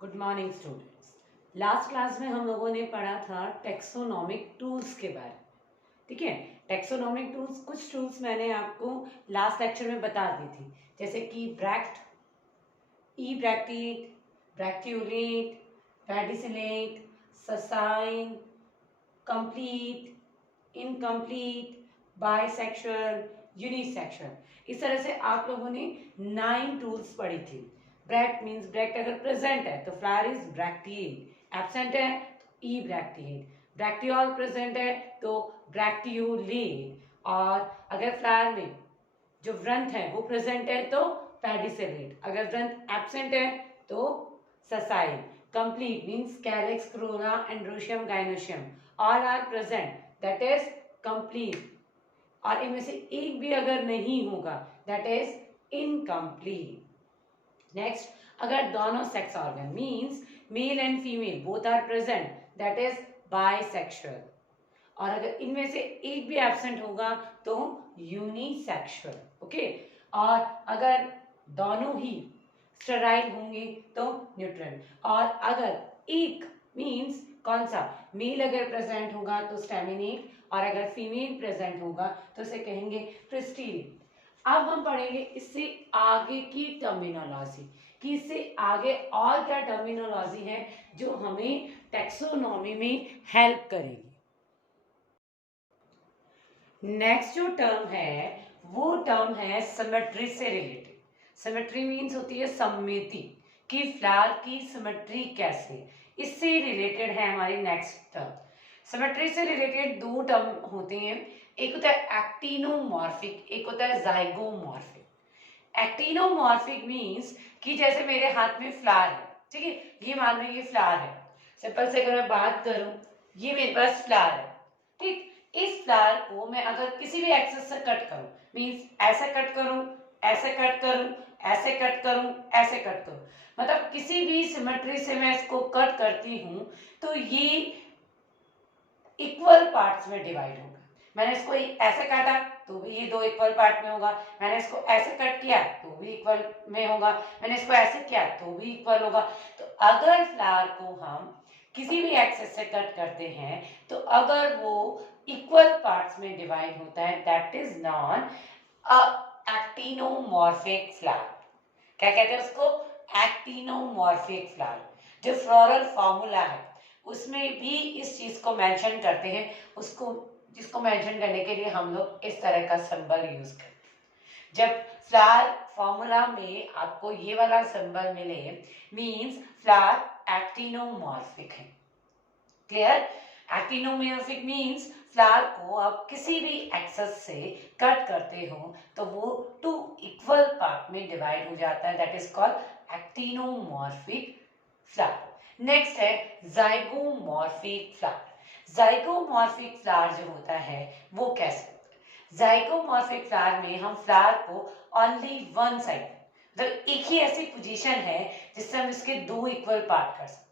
Good morning students. Last class में हम लोगों ने पढ़ा था टेक्सोनॉमिक टूल्स के बारे में। ठीक है, टेक्सोनॉमिक टूल्स, कुछ टूल्स मैंने आपको लास्ट लेक्चर में बता दी थी, जैसे कि bract, ebracteate, bracteolate, pedicellate, sessile, complete, incomplete, bisexual, unisexual. इस तरह से आप लोगों ने 9 टूल्स पढ़ी थी। ब्रैक्ट मीन्स ब्रैक्ट अगर प्रेजेंट है तो फ्लावर इज ब्रैक्टिएट, एब्सेंट है तो ई ब्रैक्टिएट, ब्रैक्टियोल प्रेजेंट है तो ब्रैक्टियोलेट, और अगर फ्लावर में जो व्रंत है वो प्रेजेंट है तो पेडिसिलेट, अगर व्रंत एब्सेंट है तो sessile. Complete means calyx, corolla, androecium, gynoecium, all are present, that is complete. और इनमें से एक भी अगर नहीं होगा दैट इज इनकम्प्लीट। नेक्स्ट, अगर दोनों sex organ means male and female both are present that is bisexual, और अगर इनमें से एक भी एब्सेंट होगा तो यूनिसेक्सुअल। ओके, और अगर दोनों ही स्टेराइल होंगे तो न्यूट्रल, और अगर एक मीन्स कौन सा, मेल अगर प्रेजेंट होगा तो स्टेमिनेट, और अगर फीमेल प्रेजेंट होगा तो उसे कहेंगे प्रिस्टीरियम। अब हम पढ़ेंगे इससे आगे की टर्मिनोलॉजी, कि इससे आगे और क्या टर्मिनोलॉजी है जो हमें टेक्सोनॉमी में हेल्प करेगी। नेक्स्ट जो टर्म है वो टर्म है सिमेट्री से रिलेटेड। सिमेट्री मीन्स होती है सममिति, कि फ्लावर की सिमेट्री कैसे, इससे रिलेटेड है हमारी नेक्स्ट टर्म। सिमेट्री से रिलेटेड दो टर्म होते हैं, एक होता है एक्टिनोमॉर्फिक, एक होता है जाइगोमॉर्फिक। एक्टिनोमॉर्फिक मीन्स कि जैसे मेरे हाथ में फ्लावर है, ठीक है, ये मान लो ये फ्लावर है, सिंपल से अगर मैं बात करूं, ये मेरे पास फ्लावर है, ठीक। इस फ्लावर को मैं अगर किसी भी एक्सेस से कट करूं, मीन्स ऐसे कट करूं, ऐसे कट करूं, ऐसे कट करूं, ऐसे कट करूं, मतलब किसी भी सिमेट्री से मैं इसको कट करती हूं तो ये इक्वल पार्ट्स में डिवाइड होगा। मैंने इसको ऐसे काटा तो भी ये दो इक्वल पार्ट में होगा, मैंने इसको ऐसे कट किया तो भी इक्वल में होगा, मैंने इसको ऐसे किया तो भी इक्वल होगा। तो अगर फ्लावर को हम किसी भी एक्सेस से कट करते हैं तो अगर वो इक्वल पार्ट्स में डिवाइड होता है that is non a actinomorphic flower. क्या कहते हैं उसको? Actinomorphic flower. जो फ्लोरल फॉर्मूला है उसमें भी इस चीज को मेंशन करते हैं, उसको जिसको मेंशन करने के लिए हम लोग इस तरह का सिंबल यूज करते हैं। जब फ्लावर फॉर्मूला में आपको ये वाला सिंबल मिले मींस फ्लावर एक्टिनोमॉर्फिक है। क्लियर? एक्टिनोमॉर्फिक मींस फ्लावर को आप किसी भी एक्सेस से कट करते हो तो वो टू इक्वल पार्ट में डिवाइड हो जाता है, that is called actinomorphic flower. Next है जाइगोमॉर्फिक फ्लावर। जाइगोमॉर्फिक फ्लावर जो होता है वो कैसे होता है? जाइगोमॉर्फिक फ्लावर में हम फ्लावर को ओनली वन साइड, मतलब एक ही ऐसी पोजीशन है जिससे हम इसके दो इक्वल पार्ट कर सकते हैं।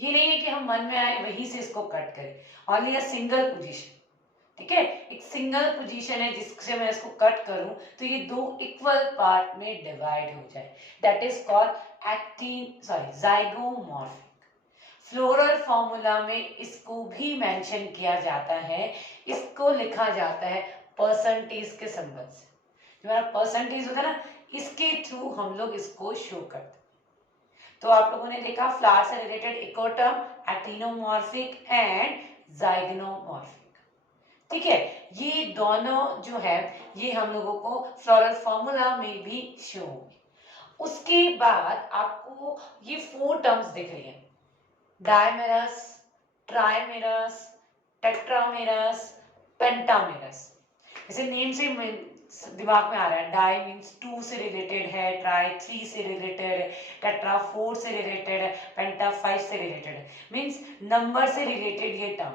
ये नहीं है कि हम मन में आए वहीं से इसको कट करें, ओनली अ सिंगल पोजीशन। ठीक है, एक सिंगल पोजीशन है जिससे मैं इसको कट करूं तो ये दो इक्वल पार्ट में डिवाइड हो जाए, that is called zygomorphic. Floral formula में इसको भी मेंशन किया जाता है, इसको लिखा जाता है परसेंटेज के सिंबल से। जो हमारा परसेंटेज होता है ना, इसके थ्रू हम लोग इसको शो करते हैं। तो आप लोगों ने देखा फ्लावर से रिलेटेड एक और टर्म एक्टिनोमॉर्फिक एंड जाइगोमॉर्फिक। ठीक है, ये दोनों जो है ये हम लोगों को फ्लोरल फॉर्मूला में भी शो होंगे। उसके बाद आपको ये 4 टर्म्स दिख रही हैं, डायमेरस, ट्राइमेरस, टेट्रामेरस, पेंटामेरस। जैसे नेम से दिमाग में आ रहा है, डाई मीन्स 2 से रिलेटेड है, ट्राई 3 से रिलेटेड है, टेट्रा 4 से रिलेटेड है, पेंटा 5 से रिलेटेड है, मीन्स नंबर से रिलेटेड ये टर्म।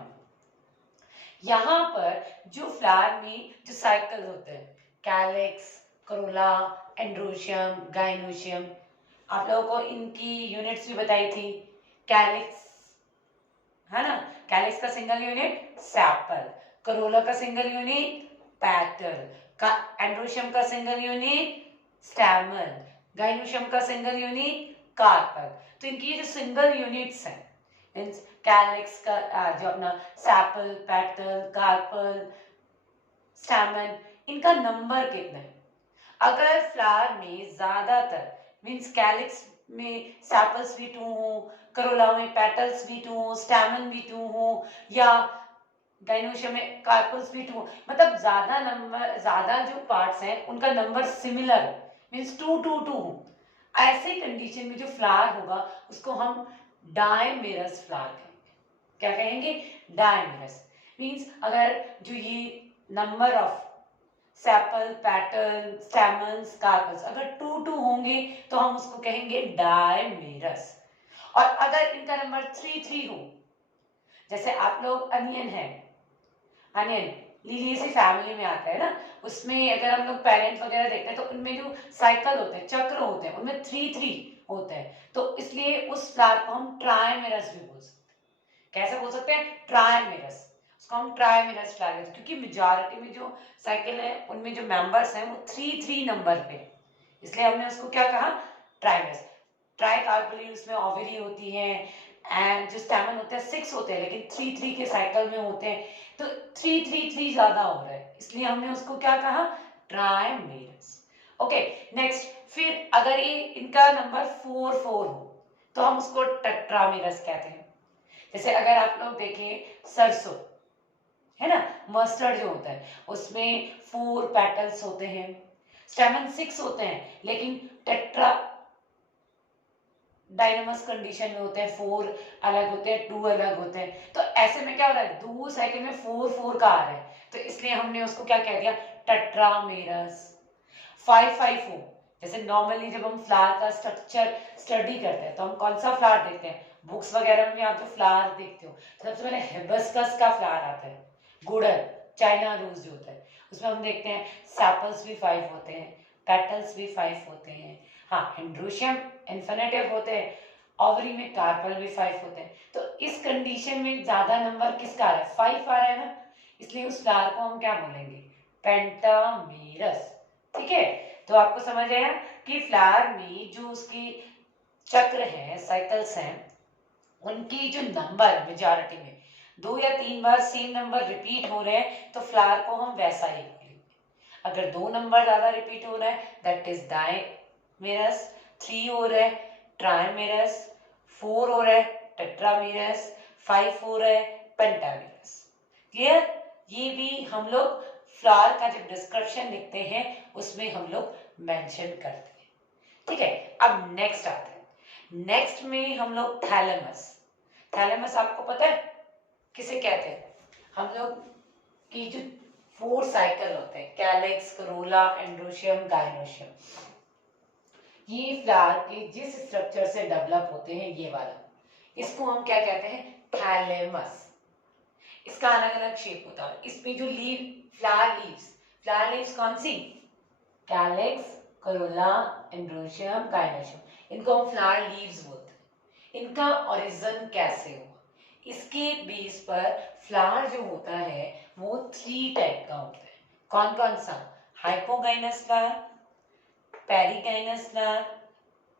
यहाँ पर जो फ्लावर में जो साइकिल होते हैं, कैलिक्स, कोरोला, एंड्रोशियम, गाइनोशियम, आप लोगों को इनकी यूनिट्स भी बताई थी। कैलिक्स है ना, कैलिक्स का सिंगल यूनिट सैपल, कोरोला का सिंगल यूनिट पैटल, एंड्रोशियम का सिंगल यूनिट स्टैमन, गाइनोशियम का सिंगल यूनिट कार्पल। तो इनकी ये जो सिंगल यूनिट्स हैं, मीन्स कैलिक्स का जो अपना सैपल, पेटल, कार्पल, स्टैमेन, इनका नंबर कितना है। अगर फ्लावर में ज्यादातर मीन्स कैलिक्स में सैपल्स भी 2 हो, करोला में पेटल्स भी 2 हो, स्टैमेन भी 2 हो, या गाइनोशियम में कार्पल्स भी 2 हो, मतलब ज्यादा जो पार्ट्स हैं उनका नंबर सिमिलर हो, मीन्स 2 हो, ऐसे कंडीशन में जो फ्लावर होगा उसको हम डायमेरस फ्लावर कहेंगे। क्या कहेंगे? डायमेरस। मीन्स अगर जो ये number of sepal, petal, stamens, carpels अगर 2 होंगे तो हम उसको कहेंगे डायमेरस। और अगर इनका नंबर 3 हो, जैसे आप लोग अनियन है, अनियन लिलिएसी फैमिली में आता है ना, उसमें अगर हम लोग पेरेंट्स वगैरह देखते हैं तो उनमें जो साइकिल होते हैं, चक्र होते हैं, उनमें 3 होते हैं, तो इसलिए उस फ्लावर को हम ट्राइमेरस भी बोल सकते हैं। कैसे बोल सकते हैं? ट्राइमेरस। उसको हम ट्राइमेरस फ्लावर, क्योंकि मेजॉरिटी में जो साइकिल है उनमें जो मेंबर्स हैं वो 3 नंबर पे, इसलिए हमने उसको क्या कहा? ट्राइमेरस। ट्राइकार्पली उसमें ओवरी होती है, एंड जो स्टैमन होते हैं 6 होते हैं, लेकिन 3 के साइकिल में होते हैं, तो 3 ज्यादा हो रहा है, इसलिए हमने उसको क्या कहा? ट्राइमेरस। ओके, नेक्स्ट, फिर अगर ये इनका नंबर 4 हो तो हम उसको टेट्रामेरस कहते हैं। जैसे अगर आप लोग देखें सरसों है ना, मस्टर्ड जो होता है उसमें 4 पेटल्स होते हैं, स्टेमन 6 होते हैं, लेकिन टेट्रा डायनामस कंडीशन में होते हैं, 4 अलग होते हैं, 2 अलग होते हैं। तो ऐसे में क्या हो रहा है? 2 साइकिल में 4 का आ रहा है, तो इसलिए हमने उसको क्या कह दिया? टेट्रामेरस। 5 हो, जैसे नॉर्मली जब हम फ्लावर का स्ट्रक्चर स्टडी करते हैं तो हम कौन सा फ्लावर देखते हैं? बुक्स वगैरह में आप जो फ्लावर देखते हो तो सबसे पहले हिबिस्कस का फ्लावर आता है, गुड़हल, चाइना रोज जो होता है, उसमें हम देखते हैं सैपल्स भी 5 होते हैं, पेटल्स भी 5 होते हैं, हाँ एंड्रोशियम इन्फिनिटिव होते हैं, ओवरी में कार्पल भी 5 होते हैं। तो इस कंडीशन में ज्यादा नंबर किसका आ रहा है? 5 आ रहा है ना, इसलिए उस फ्लावर को हम क्या बोलेंगे? पेंटामेरस। ठीक है, तो आपको समझ आया कि फ्लावर में जो उसकी चक्र है, साइकिल्स हैं, उनकी जो नंबर मेजॉरिटी में 2 या 3 बार सेम नंबर रिपीट हो रहे हैं तो फ्लावर को हम वैसा ही बोलेंगे। अगर 2 नंबर ज्यादा रिपीट हो रहा है दैट इज डायमेरस, 3 हो रहा है ट्राइमेरस, 4 हो रहा है टेट्रामेरस, 5 हो रहा है पेंटामेरस। क्लियर? ये भी हम लोग फ्लावर का जब डिस्क्रिप्शन लिखते हैं उसमें हम लोग मेंशन करते हैं। ठीक है, अब नेक्स्ट आते हैं। नेक्स्ट में हम लोग थैलेमस। थैलेमस आपको पता है किसे कहते हैं? हम लोग की जो 4 साइकिल होते हैं, कैलिक्स, करोला, एंड्रोशियम, गाइनोशियम, ये फ्लावर के जिस स्ट्रक्चर से डेवलप होते हैं, ये वाला, इसको हम क्या कहते हैं? थैलेमस। इसका अलग अलग शेप होता है। इसमें जो फ्लावर लीव्स कौन सी? कैलिक्स, करोला, एंड्रोशियम, गाइनोशियम, इनको हम फ्लावर लीव्स बोलते हैं। इनका ओरिजिन कैसे हुआ? इसके बेस पर फ्लावर जो होता है वो 3 टाइप का होता है। कौन कौन सा? Hypogynous flower, perigynous flower,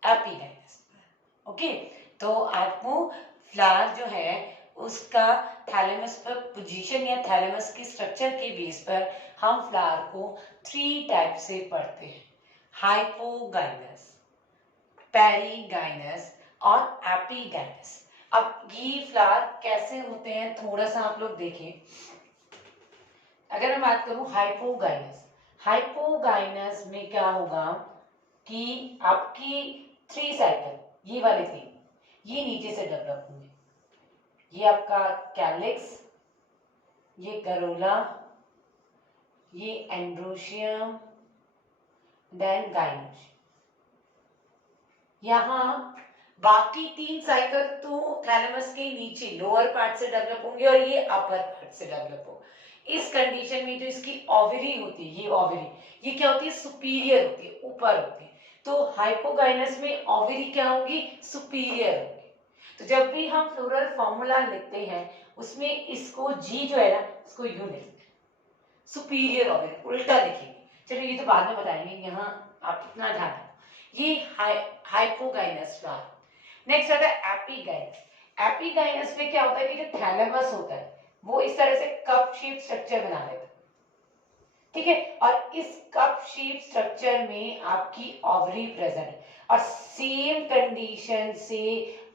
epigynous flower. Okay, तो आपको फ्लावर जो है उसका थैलेमस पर पोजीशन या थैलेमस के स्ट्रक्चर के बेस पर हम फ्लावर को 3 टाइप से पढ़ते हैं, हाइपोगाइनस, पेरिगाइनस और एपिगाइनस। अब ये फ्लावर कैसे होते हैं थोड़ा सा आप लोग देखें। अगर मैं बात करूं हाइपोगाइनस, हाइपोगाइनस में क्या होगा कि आपकी 3 साइकिल, ये वाले 3, ये नीचे से डेवलप होंगे। ये आपका कैलिक्स, ये करोला, ये एंड्रोशियम, देन गाइनोशियम। यहाँ बाकी 3 साइकिल तो थैलेमस के नीचे लोअर पार्ट से डेवलप होंगे और ये अपर पार्ट से डेवलप होगा। इस कंडीशन में जो इसकी ओवरी होती है, ये ओवरी, ये क्या होती है? सुपीरियर होती है, ऊपर होती है। तो हाइपोगाइनस में ओवरी क्या होगी? सुपीरियर होगी। तो जब भी हम फ्लोरल फॉर्मूला लिखते हैं उसमें इसको जी जो है ना, इसको यू लिखते हैं, सुपीरियर ओवरी, उल्टा लिखेंगे। चलो ये तो बाद में बताएंगे, यहाँ आप इतना ध्यान रखो। ये हाइपोगाइनस फ्लावर। नेक्स्ट आता है एपिगाइनस। एपिगाइनस में क्या होता है कि जो थैलेमस होता है वो इस तरह से कप शेप स्ट्रक्चर बना लेता है, ठीक है, और इस कप शेप स्ट्रक्चर में आपकी ओवरी प्रेजेंट है और सेम कंडीशन से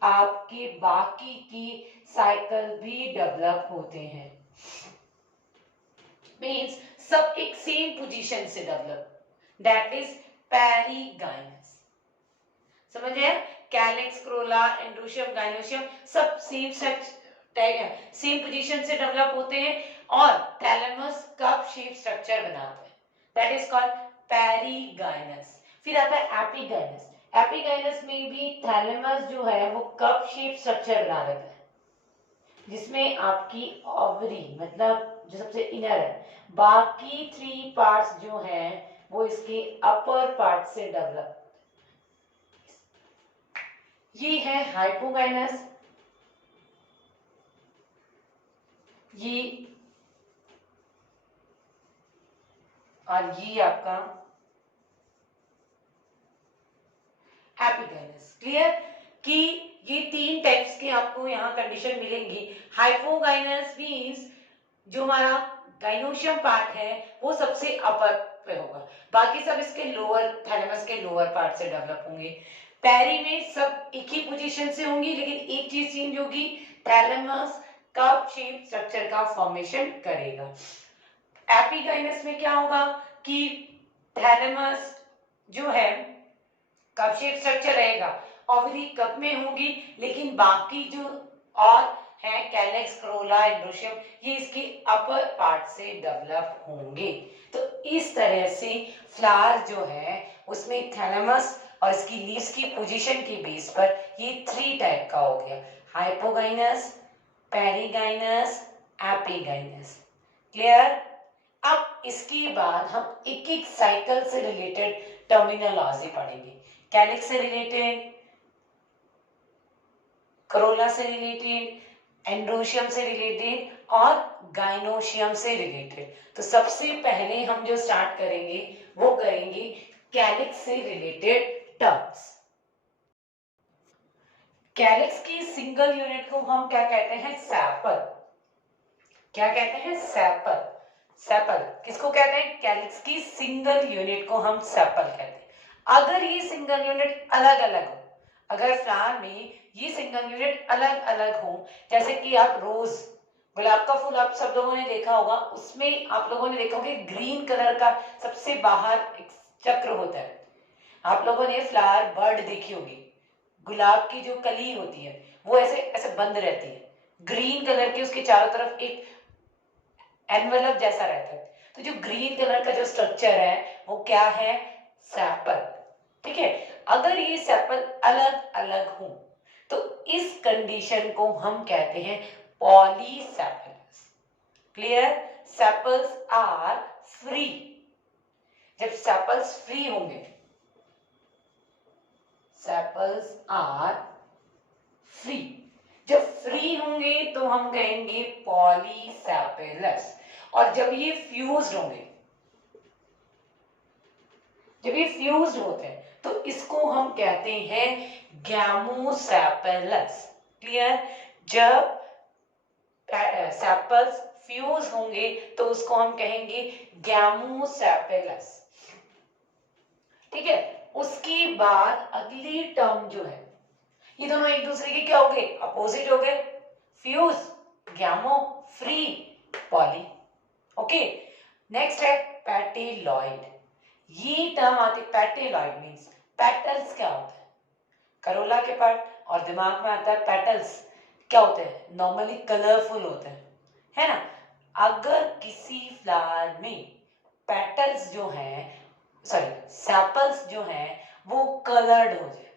आपके बाकी की साइकिल भी डेवलप होते हैं। मींस सब एक सेम पोजीशन से डेवलप, दैट इज पेरिगाइनस। समझ गए? कैलिक्स, क्रोला, एंड्रोशियम, गाइनोशियम सब सेम पोजीशन से डेवलप होते हैं और थैलेमस कप शेप स्ट्रक्चर बनाते हैं, दैट इज कॉल्ड पेरिगाइनस। फिर आता है एपिगाइनस। एपिगाइनस में भी थैलेमस जो है वो कप शेप स्ट्रक्चर बना लेता है, जिसमें आपकी ओवरी मतलब जो सबसे इनर है, बाकी 3 पार्ट्स जो हैं वो इसके अपर पार्ट से डेवलप। ये है हाइपोगाइनस, ये और ये आपका एपिगाइनस। क्लियर कि ये 3 टाइप्स के आपको यहाँ कंडीशन मिलेंगी। हाइपोगाइनस मींस जो हमारा गाइनोशियम पार्ट है वो सबसे अपर पे होगा, बाकी सब इसके लोअर थैलेमस के लोअर पार्ट से डेवलप होंगे। पेरी में सब एक ही पोजीशन से होंगी, लेकिन एक चीज चेंज होगी, थैलेमस कप शेप स्ट्रक्चर का फॉर्मेशन करेगा। एपिगाइनस में क्या होगा कि थैलेमस जो है कप शेप स्ट्रक्चर रहेगा, ओवरी कप में होगी, लेकिन बाकी जो और है कैलेक्स, क्रोला, एंड्रोशियम, ये इसके अपर पार्ट से डेवलप होंगे। तो इस तरह से फ्लावर जो है उसमें थैलेमस और इसकी लीव्स की पोजीशन के बेस पर ये 3 टाइप का हो गया, हाइपोगाइनस, पेरिगाइनस, एपिगाइनस। क्लियर? अब इसके बाद हम एक एक साइकिल से रिलेटेड टर्मिनोलॉजी पढ़ेंगे। कैलिक्स से रिलेटेड, करोला से रिलेटेड, एंड्रोशियम से रिलेटेड और गाइनोशियम से रिलेटेड। तो सबसे पहले हम जो स्टार्ट करेंगे वो करेंगे कैलिक्स से रिलेटेड टर्म्स। कैलिक्स की सिंगल यूनिट को हम क्या कहते हैं? सेपल। क्या कहते हैं? सेपल। सेपल किसको कहते हैं? कैलिक्स की सिंगल यूनिट को हम सेपल कहते हैं। अगर ये सिंगल यूनिट अलग अलग हो, अगर फ्लावर में ये सिंगल यूनिट अलग अलग हो, जैसे कि आप रोज, गुलाब का फूल आप सब लोगों ने देखा होगा, उसमें आप लोगों ने देखा होगा ग्रीन कलर का सबसे बाहर एक चक्र होता है। आप लोगों ने फ्लावर बर्ड देखी होगी, गुलाब की जो कली होती है वो ऐसे ऐसे बंद रहती है, ग्रीन कलर की उसके चारों तरफ एक एनवेलप जैसा रहता है। तो जो ग्रीन कलर का जो स्ट्रक्चर है वो क्या है? सेपल। ठीक है, अगर ये सेपल अलग अलग हो तो इस कंडीशन को हम कहते हैं polysepals. Clear? Sepals are free. जब सेपल्स फ्री होंगे, सेपल्स आर फ्री, जब फ्री होंगे तो हम कहेंगे पॉलीसेपलस। और जब ये फ्यूज्ड होंगे, जब ये फ्यूज्ड होते हैं तो इसको हम कहते हैं गैमोसेपलस। क्लियर? जब सेपल्स फ्यूज होंगे तो उसको हम कहेंगे गैमोसेपलस। ठीक है, उसके बाद अगली टर्म जो है, ये दोनों एक दूसरे के क्या हो गए? अपोजिट हो गए। Fuse, गैमो, free, poly. Okay, next है पेटेलॉइड। ये टर्म आती, पेटेलॉइड मींस पेटल्स क्या होता है? करोला के पार्ट, और दिमाग में आता है पेटल्स क्या होते हैं? नॉर्मली कलरफुल होते हैं, है ना? अगर किसी फ्लावर में पेटल्स जो हैं, सॉरी सेपल्स जो हैं वो कलर्ड हो जाए,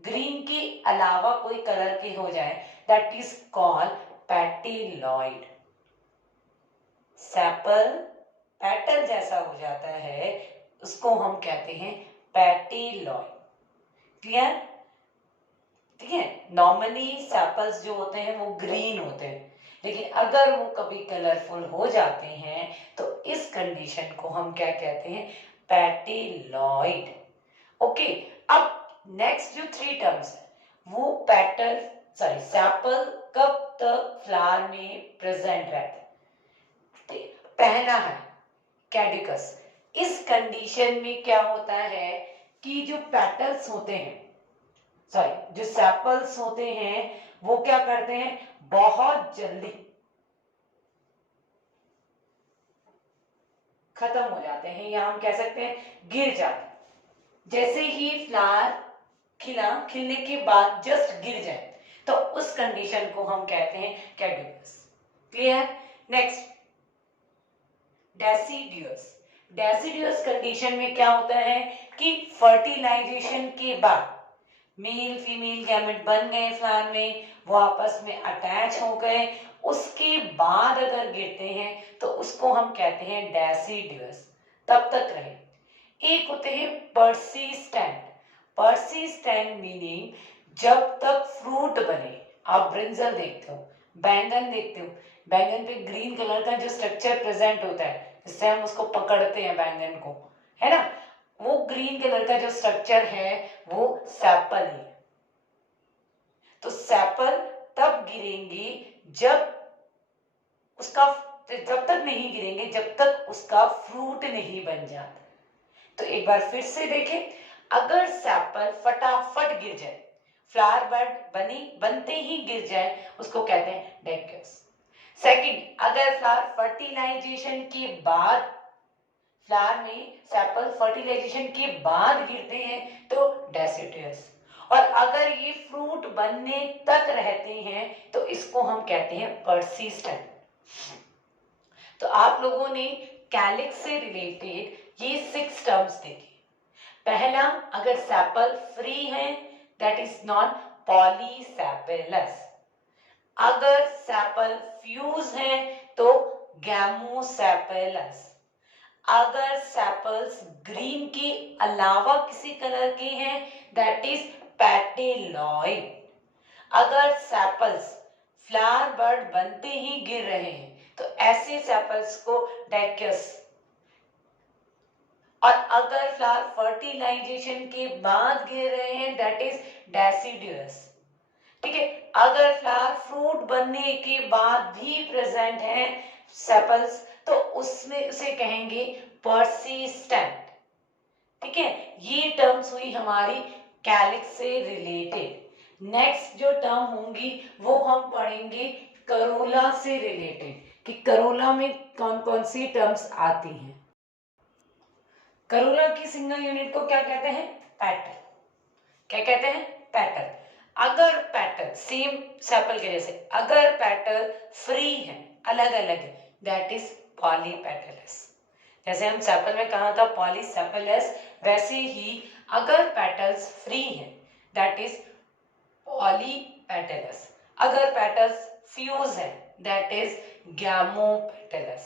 ग्रीन के अलावा कोई कलर के हो जाए, that is called petaloid. Sepal petal जैसा हो जाता है उसको हम कहते हैं पेटेलॉइड। क्लियर? ठीक है, नॉर्मली सेपल्स जो होते हैं वो ग्रीन होते हैं, लेकिन अगर वो कभी कलरफुल हो जाते हैं तो इस कंडीशन को हम क्या कहते हैं? पेटेलॉइड। ओके, अब नेक्स्ट जो 3 टर्म्स है वो पेटल सेपल कब तक फ्लावर में प्रेजेंट रहता है। पहला है कैडिकस। इस कंडीशन में क्या होता है कि जो पेटल्स होते हैं जो सेपल्स होते हैं वो क्या करते हैं, बहुत जल्दी खत्म हो जाते हैं या हम कह सकते हैं गिर जाते हैं। जैसे ही फ्लावर खिलने के बाद जस्ट गिर जाए तो उस कंडीशन को हम कहते हैं caducous. Clear. Next deciduous. Deciduous condition में क्या होता है कि फर्टिलाइजेशन के बाद मेल फीमेल गैमेट बन गए फ्लावर में, वो आपस में अटैच हो गए, उसके बाद अगर गिरते हैं तो उसको हम कहते हैं डेसिडियस, तब तक रहे। एक होते हैं पर्सिस्टेंट। पर्सिस्टेंट मीनिंग जब तक फ्रूट बने। आप ब्रिंजल देखते हो, बैंगन देखते हो, बैंगन पे ग्रीन कलर का जो स्ट्रक्चर प्रेजेंट होता है जिससे हम उसको पकड़ते हैं बैंगन को, है ना, वो ग्रीन कलर का जो स्ट्रक्चर है वो सेपल है। तो सेपल तब गिरेंगे जब तक नहीं गिरेंगे जब तक उसका फ्रूट नहीं बन जाता। तो एक बार फिर से देखें, अगर सेपल फटाफट गिर जाए, फ्लावर बड बनते ही गिर जाए, उसको कहते हैं डेक्यूस। सेकंड, अगर फ्लावर फर्टिलाइजेशन के बाद फ्लावर में सेपल फर्टिलाइजेशन के बाद गिरते हैं तो डेसिडियस। और अगर ये फ्रूट बनने तक रहते हैं तो इसको हम कहते हैं पर्सिस्टेंट। तो आप लोगों ने कैलिक्स से रिलेटेड ये 6 टर्म्स देखे। पहला, अगर सेपल फ्री है दैट इज नॉट पॉलीसेपेलस। अगर सेपल फ्यूज है तो गैमोसेपेलस। अगर सेपल्स ग्रीन के अलावा किसी कलर के हैं दैट इज पेटेलॉइड। अगर सेपल्स फ्लावर बर्ड बनते ही गिर रहे हैं तो ऐसे सेपल्स को डेक्यूस। और अगर फ्लावर फर्टिलाइजेशन के बाद गिर रहे हैं दैट इज डेसिडियस। ठीक है। अगर फ्लावर फ्रूट बनने के बाद भी प्रेजेंट है सेपल्स तो उसमें उसे कहेंगे पर्सिस्टेंट। ठीक है, ये टर्म्स हुई हमारी कैलिक्स से रिलेटेड। नेक्स्ट जो टर्म होंगी वो हम पढ़ेंगे करोला से रिलेटेड, कि करोला में कौन कौन सी टर्म्स आती हैं। करोला की सिंगल यूनिट को क्या कहते हैं, पेटल। क्या कहते हैं, पेटल। अगर पेटल सेम सेपल के जैसे अगर पेटल फ्री है, अलग अलग है, दैट इज पॉलीपेटलस। जैसे हम सेपल में कहा था पॉलीसेपेलस, वैसे ही अगर पेटल्स फ्री हैं दैट इज पॉलीपेटलस। अगर पेटल्स फ्यूज है दैट इज गैमोपेटलस।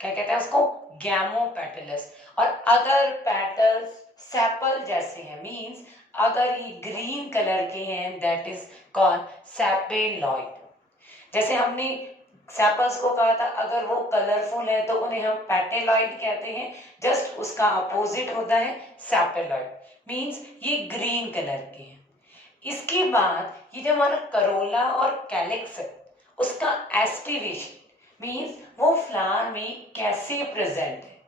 क्या कहते हैं उसको, गैमोपेटलस। और अगर पेटल्स सेपल जैसे हैं मींस अगर ये ग्रीन कलर के हैं दैट इज कॉल्ड सेपेलॉइड। जैसे हमने सेपल्स को कहा था अगर वो कलरफुल है तो उन्हें हम पेटेलॉइड कहते हैं, जस्ट उसका अपोजिट होता है सेपेलॉइड, मींस ये ग्रीन कलर के हैं। इसके बाद ये जो हमारा करोला और कैलिक्स है उसका एस्टिवेशन मींस वो फ्लावर में कैसे प्रेजेंट है,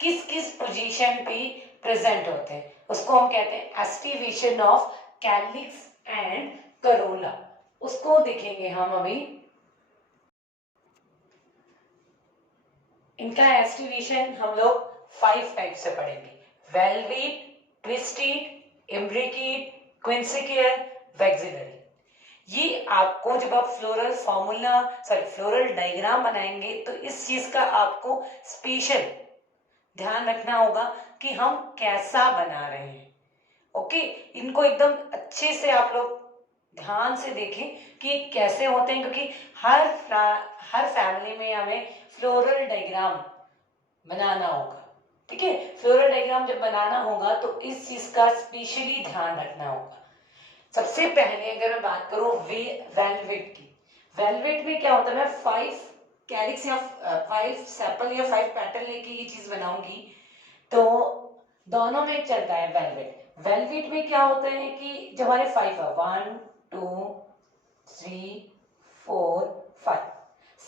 किस किस पोजीशन पे प्रेजेंट होते हैं, उसको हम कहते हैं aestivation of calyx and Corolla. उसको देखेंगे हम अभी। इनका एस्टिवेशन हम लोग 5 टाइप से पढ़ेंगे, वेलवेट, ट्विस्टेड, इम्ब्रिकेट, क्विंसिकल, वैक्सिलरी। ये आपको जब आप फ्लोरल डायग्राम बनाएंगे तो इस चीज का आपको स्पेशल ध्यान रखना होगा कि हम कैसा बना रहे हैं। ओके, इनको एकदम अच्छे से आप लोग ध्यान से देखें कि कैसे होते हैं, क्योंकि हर फैमिली में हमें फ्लोरल डायग्राम बनाना होगा। ठीक है, फ्लोरल डायग्राम जब बनाना होगा तो इस चीज का स्पेशली ध्यान रखना होगा। सबसे पहले अगर मैं बात करूं वेलवेट की, वेलवेट में क्या होता है, मैं 5 कैलिक्स या 5 सेपल या 5 पेटल लेके ये चीज बनाऊंगी तो दोनों में चलता है वेलवेट। वेलवेट में क्या होता है कि जब हमारे 5 है 1 2 3 4 5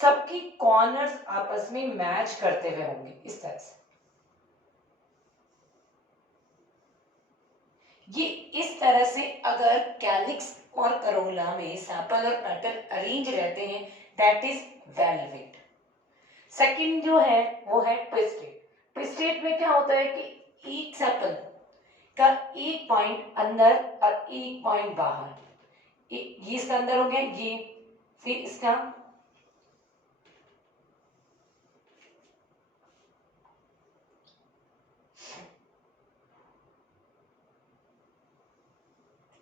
सबकी कॉर्नर्स आपस में मैच करते हुए होंगे इस तरह से। ये इस तरह से अगर कैलिक्स और करोला में सैपल और पेटल अरेंज रहते हैं दैट इज वेलवेट। सेकंड जो है वो है ट्विस्टेड। ट्विस्टेड में क्या होता है कि एक सैपल का एक पॉइंट अंदर और एक पॉइंट बाहर, ये इसका अंदर हो गया ये, फिर इसका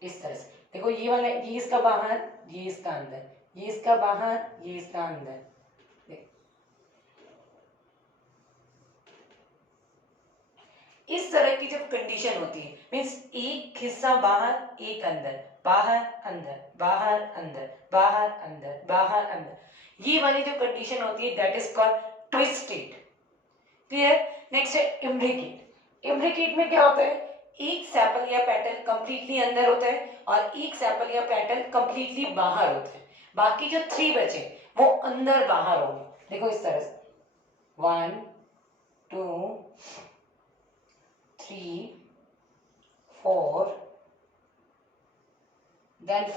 इस तरह से देखो, ये वाला ये इसका बाहर, ये इसका अंदर, ये इसका बाहर, ये इसका अंदर। इस तरह की जब कंडीशन होती है मीन्स एक हिस्सा बाहर एक अंदर, बाहर अंदर, बाहर अंदर, बाहर अंदर, बाहर अंदर, ये वाली जो कंडीशन होती है that is called twisted. Clear? Next है इम्ब्रिकेट। इम्ब्रिकेट में क्या होता है, एक सेपल या पेटल कंप्लीटली अंदर होता है और एक सेपल या पेटल कंप्लीटली बाहर होता है, बाकी जो 3 बचे वो अंदर बाहर होंगे। देखो इस तरह से 1 2 3 4 देन 5।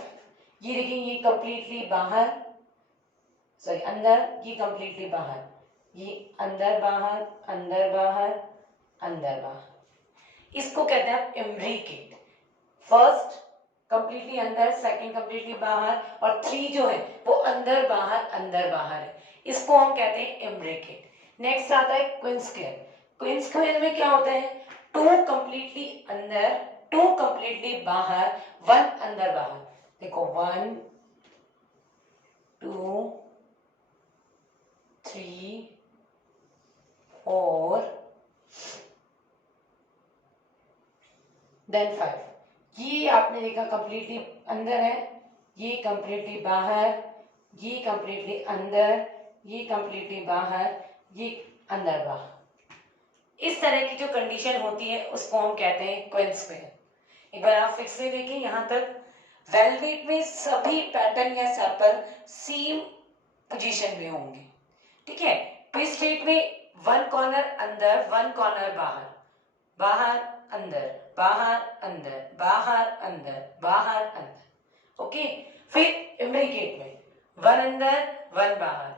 ये देखिए ये कंप्लीटली बाहर, सॉरी अंदर, ये कंप्लीटली बाहर, ये अंदर बाहर, अंदर बाहर, अंदर बाहर। इसको कहते हैं इम्ब्रिकेट। फर्स्ट कंप्लीटली अंदर, सेकंड कंप्लीटली बाहर और 3 जो है वो अंदर बाहर है, इसको हम कहते हैं इम्ब्रिकेट। नेक्स्ट आता है क्वीन स्क्वायर। क्वीन स्क्वायर में क्या होता है, 2 कंप्लीटली अंदर, 2 कंप्लीटली बाहर, 1 अंदर बाहर। देखो 1 2 3 4 देन 5। ये आपने देखा कंप्लीटली अंदर है, ये कंप्लीटली बाहर, ये कंप्लीटली अंदर, ये कंप्लीटली बाहर, ये अंदर बाहर। इस तरह की जो कंडीशन होती है उसको हम कहते हैं क्वीन स्क्वायर। एक बार आप फिर से देखिए यहाँ तक, वेलवेट में सभी पैटर्न या सैपल सेम पोजीशन में होंगे, ठीक है। ट्विस्टेड में 1 कॉर्नर अंदर, 1 कॉर्नर बाहर, बाहर अंदर, बाहर अंदर, बाहर अंदर, बाहर अंदर, ओके। फिर इम्ब्रिकेट में 1 अंदर 1 बाहर,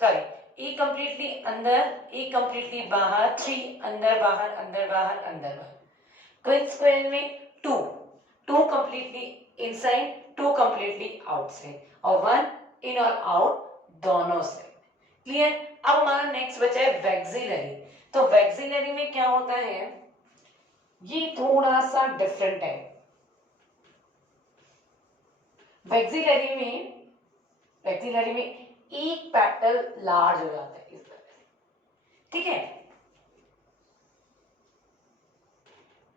सॉरी एक कंप्लीटली अंदर एक कंप्लीटली बाहर, 3 अंदर बाहर, अंदर बाहर, अंदर बाहर। क्वीन स्क्वायर में 2 कंप्लीटली इनसाइड, 2 कंप्लीटली आउटसाइड और 1 इन और आउट दोनों से। क्लियर? अब हमारा नेक्स्ट बचा है वैक्सिलरी। तो वैक्सिलरी में क्या होता है, ये थोड़ा सा डिफरेंट है। वैक्सिलरी में एक पेटल लार्ज हो जाता है इस तरह से, ठीक है।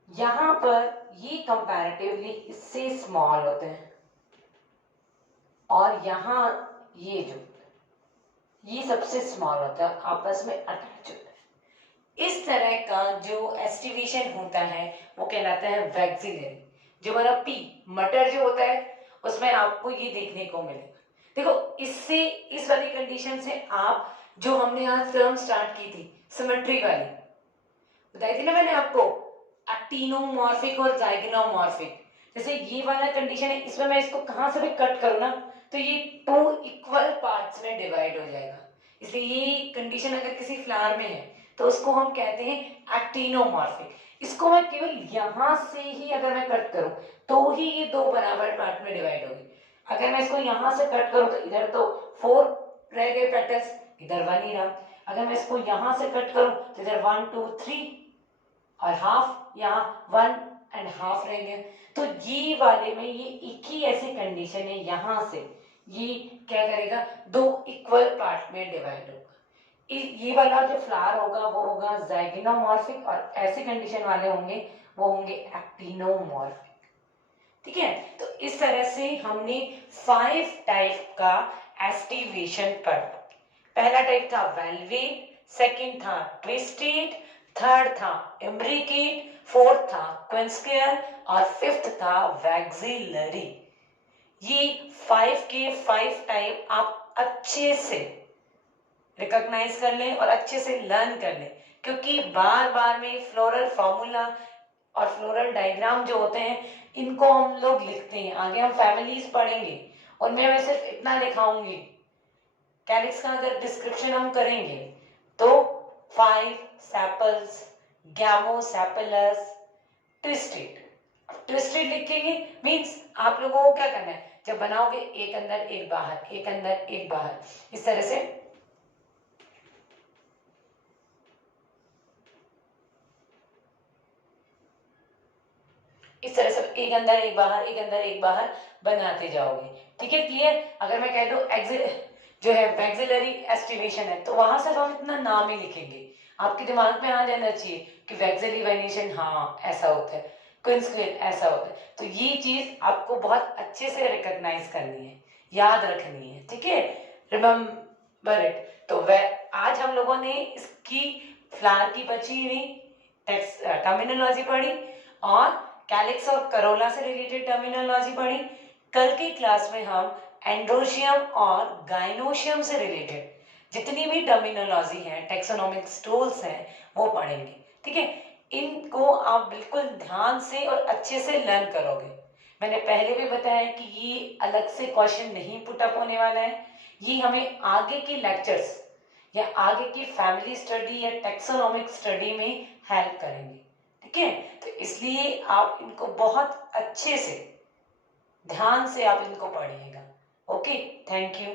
यहां पर ये कंपैरेटिवली इससे स्मॉल होते हैं और यहां ये सबसे स्मॉल होता है, आपस में अटैच होता है। इस तरह का जो एस्टिवेशन होता है वो कहलाता है वैक्सिलरी। जो हमारा पी मटर जो होता है उसमें आपको ये देखने को मिलेगा। देखो इससे, इस वाली कंडीशन से आप, जो हमने आज टर्म स्टार्ट की थी सिमेट्री वाली बताई थी ना मैंने आपको, एक्टिनोमॉर्फिक और जाइगोनोमॉर्फिक, जैसे ये वाला कंडीशन है, इसमें मैं इसको कहां से भी कट करूं ना तो ये 2 इक्वल पार्ट्स में डिवाइड हो जाएगा। इसलिए ये कंडीशन अगर किसी फ्लावर में है तो उसको हम कहते हैं एक्टिनोमॉर्फिक। इसको मैं केवल यहां से ही अगर मैं कट करूं तो ही ये 2 बराबर पार्ट में डिवाइड होगी। अगर मैं इसको यहां से कट करूं तो इधर तो 4 रह गए पेटल्स, इधर 1 ही रहा। अगर मैं इसको यहां से कट करूं तो इधर 1 2 3 और हाफ, यहाँ 1.5 रह गया। तो ये वाले में ये एक ही ऐसी कंडीशन है, यहां से ये क्या करेगा, 2 इक्वल पार्ट में डिवाइड होगा। ये वाला जो फ्लावर होगा वो होगा जाइगोनोमॉर्फिक और ऐसे कंडीशन वाले होंगे वो होंगे एक्टिनोमॉर्फिक, ठीक है। तो इस तरह से हमने 5 टाइप का एस्टिवेशन पढ़ा। पहला टाइप था वेलवेट, सेकंड था ट्विस्टेड, थर्ड था इम्ब्रिकेट, फोर्थ था क्विंस्केयर और फिफ्थ था वैक्सिलरी। ये 5 के 5 टाइप आप अच्छे से रिकॉग्नाइज कर लें और अच्छे से लर्न कर लें, क्योंकि बार बार में फ्लोरल फॉर्मूला और फ्लोरल डायग्राम जो होते हैं इनको हम लोग लिखते हैं, आगे हम फैमिलीज पढ़ेंगे और मैं सिर्फ इतना लिखाऊंगी। कैलिक्स का अगर डिस्क्रिप्शन हम करेंगे तो 5 सेपल्स, गैमोसेपलस, ट्विस्टेड। ट्विस्टेड लिखेंगे मींस आप लोगों को क्या करना है, जब बनाओगे एक अंदर एक बाहर, एक अंदर एक बाहर, इस तरह से एक अंदर एक बाहर, एक अंदर एक बाहर बनाते जाओगे। ठीक है, क्लियर। अगर मैं कह दूं जो है वैक्सिलरी एस्टिवेशन है तो वहां सिर्फ हम इतना नाम ही लिखेंगे, आपके दिमाग में आ जाना चाहिए कि वैक्सिलरी वेनेशन हाँ ऐसा होता है, क्विंस्क्वेयर ऐसा होता है। तो ये चीज आपको बहुत अच्छे से रिकॉग्नाइज करनी है, याद रखनी है। ठीक है, रिमेम्बर इट। तो आज हम लोगों ने इसकी फ्लावर की बची हुई टर्मिनोलॉजी पढ़ी और कैलिक्स और करोला से रिलेटेड टर्मिनोलॉजी पढ़ी। कल की क्लास में हम एंड्रोशियम और गाइनोशियम से रिलेटेड जितनी भी टर्मिनोलॉजी है, टेक्सोनोमिक स्टूल्स हैं, वो पढ़ेंगे। ठीक है, इनको आप बिल्कुल ध्यान से और अच्छे से लर्न करोगे। मैंने पहले भी बताया कि ये अलग से क्वेश्चन नहीं पुटअप होने वाला है, ये हमें आगे के लेक्चर्स या आगे की फैमिली स्टडी या टेक्सोनोमिक स्टडी में हेल्प करेंगे। ठीक है, तो इसलिए आप इनको बहुत अच्छे से ध्यान से आप इनको पढ़िएगा। Okay, thank you.